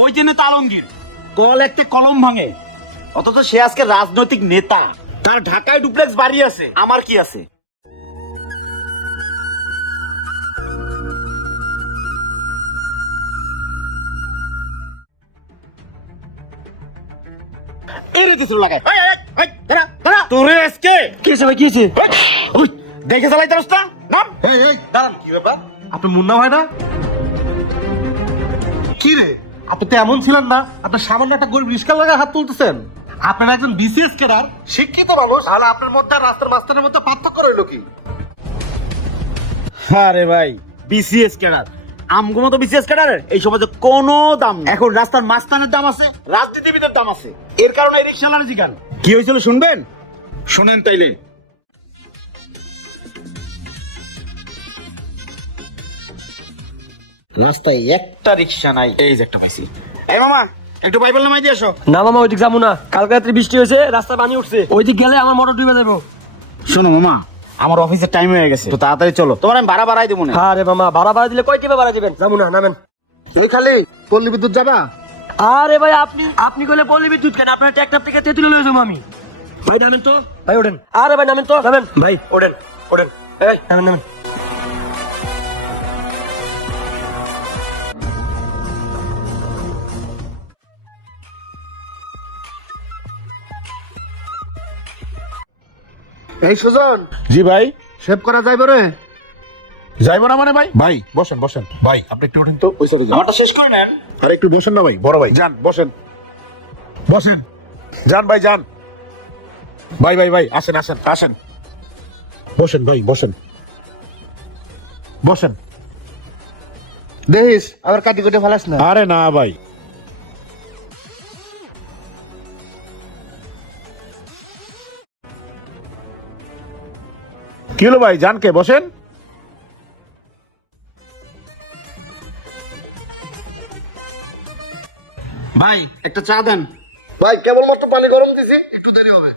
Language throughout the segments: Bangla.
ওই যে নেতা আলমগীর কল একটা কলম ভাঙে। অথচ সে আজকে রাজনৈতিক নেতা। তার ঢাকায় ডুপ্লেক্স বাড়ি আছে আমার কি আছে? এই কিছু লাগায় এই, এই, এই, দাঁড়া, দাঁড়া। তোরে আজকে কি হয়েছে কি হয়েছে? দেখে চালাইতে রাস্তা নাম। এই এই। দাঁড়ান কি ব্যাপার? আপনি মুন্না হয় না? কি রে? আপনি তো এমন ছিলেন না আপনার সামান্য একটা গরিব রিস্কা লাগা হাত তুলতেছেন। আপনার একজন বিসিএস কেডার শিক্ষিত মানুষ তাহলে আপনার মধ্যে আর রাস্তার মাস্টারের মধ্যে পার্থক্য রইল কি? আরে ভাই বিসিএস ক্যাডার আমগুলো তো বিসিএস ক্যাডারের এই সমাজে কোনো দাম নেই। এখন রাস্তার মাস্তানের দাম আছে রাজনীতিবিদের দাম আছে। এর কারণে এই রিক্সালার জিগান। কি হয়েছিল শুনবেন? শুনেন তাইলে। রাস্তায় একটা রিক্সা নাই। এই যে একটা পাইছি। এই মামা একটু বাইবেল নামাই দিয়ে আসো। না মামা ওইদিক যাব না। কালকে রাত্রে বৃষ্টি হয়েছে রাস্তা পানি উঠছে। ওইদিক গেলে আমার মোটর ডুবে যাব। শোনো মামা আমার অফিসের টাইম হয়ে গেছে। তো তাড়াতাড়ি চলো। তোমার আমি ভাড়া বাড়াই দেবো না। আরে মামা ভাড়া ভাড়া দিলে কয় টিপে ভাড়া দিবেন? যাব না নামেন। এই খালি পল্লী বিদ্যুৎ যাবা? আরে ভাই আপনি আপনি কইলে বলি বিদ্যুৎ কেন? আপনার ট্র্যাক্টর থেকে তেতুলে লয়ে যাব আমি। ভাই নামেন তো। ভাই ওঠেন। আরে ভাই নামেন তো। নামেন। ভাই ওঠেন ওঠেন। এই নামেন নামেন। এই সুজন। জি ভাই। সেভ করা যাইবে রে। যাইবো না মানে ভাই? ভাই। বসেন বসেন। ভাই আপনি একটু ওঠেন তো। ওই সাইডে যান। আমারটা শেষ করে নেন। আর একটু বসেন না ভাই। বড় ভাই। যান বসেন। বসেন। যান ভাই যান। ভাই ভাই ভাই আসেন আসেন। আসেন। বসেন ভাই বসেন। বসেন। দেখিস আবার কাটি কেটে ফেলাস না। আরে না ভাই। কি হলো ভাই? জান কে বসেন। ভাই একটা চা দেন। ভাই কেবলমাত্র পানি গরম দিছি। একটু দেরি হবে।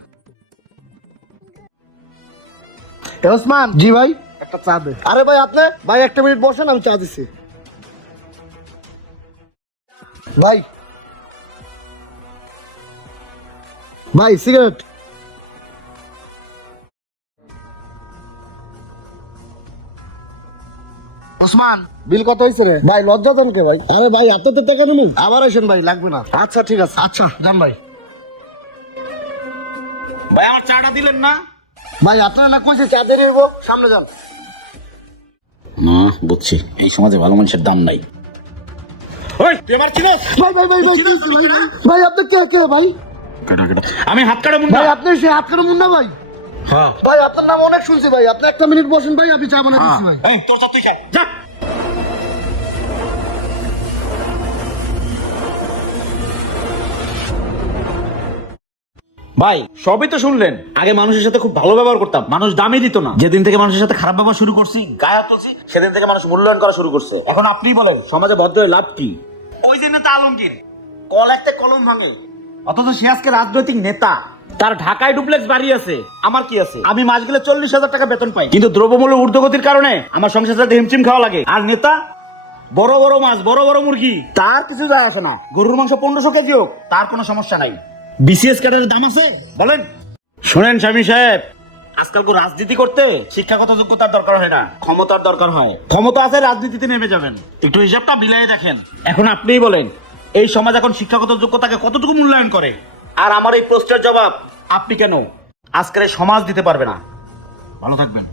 এ ওসমান জি ভাই। একটা চা দে। আরে ভাই আপনি ভাই একটা মিনিট বসেন আমি চা দিছি। ভাই। ভাই সিগারেট। ওসমান বিল কত হয়েছে রে? ভাই লজ্জা দেন কে ভাই? আরে ভাই আপনাদের টাকা নেবেন। আবার আসেন ভাই লাগবে না। আচ্ছা ঠিক আছে। আচ্ছা যান ভাই। ভাই আমার চাটা দিলেন না? ভাই আপনারা না কইছে চা দেরি হইব? সামনে যান। না বুঝছি। এই সমাজে ভালো মানুষের দাম নাই। ওই তুই আমার চিনিস ভাই ভাই ভাই ভাই চিনিস ভাই, তুমি না? ভাই আপনি কে কে ভাই? কাটা কাটা। আমি হাত কাটা মুন্ডা। ভাই আপনি সে হাত করে মুন্না ভাই? ভাই আপনার নাম অনেক শুনছি ভাই। আপনি একটা মিনিট বসেন ভাই আমি চা বানাই দিচ্ছি ভাই। এই তোর চা তুই খা। যা। ভাই সবই তো শুনলেন। আগে মানুষের সাথে খুব ভালো ব্যবহার করতাম। মানুষ দামই দিত না। যেদিন থেকে মানুষের সাথে খারাপ ব্যবহার শুরু করছি গায়ে হাত তুলছি সেদিন থেকে মানুষ মূল্যায়ন করা শুরু করছে। এখন আপনি বলেন সমাজে ভদ্র হয়ে লাভ কি? ওই যে নেতা আলমগীর। কল একটা কলম ভাঙে। অথচ সে আজকে রাজনৈতিক নেতা। তার ঢাকায় ডুপ্লেক্স বাড়ি আছে। আমার কি আছে? আমি মাস গেলে চল্লিশ হাজার টাকা বেতন পাই। কিন্তু দ্রব্যমূল্য ঊর্ধ্বগতির কারণে আমার সংসার সাথে হিমচিম খাওয়া লাগে। আর নেতা? বড় বড় মাছ বড় বড় মুরগি। তার কিছু যায় আসে না। গরুর মাংস পনেরোশো কেজি হোক তার কোনো সমস্যা নাই। বিসিএস ক্যাডারের দাম আছে? বলেন। শোনেন স্বামী সাহেব আজকাল রাজনীতি করতে শিক্ষাগত যোগ্যতার দরকার হয় না ক্ষমতার দরকার হয়। ক্ষমতা আছে রাজনীতিতে নেমে যাবেন। একটু হিসাবটা বিলাই দেখেন। এখন আপনিই বলেন এই সমাজ এখন শিক্ষাগত যোগ্যতাকে কতটুকু মূল্যায়ন করে? আর আমার এই প্রশ্নের জবাব আপনি কেন? আজকের সমাজ দিতে পারবে না। ভালো থাকবেন।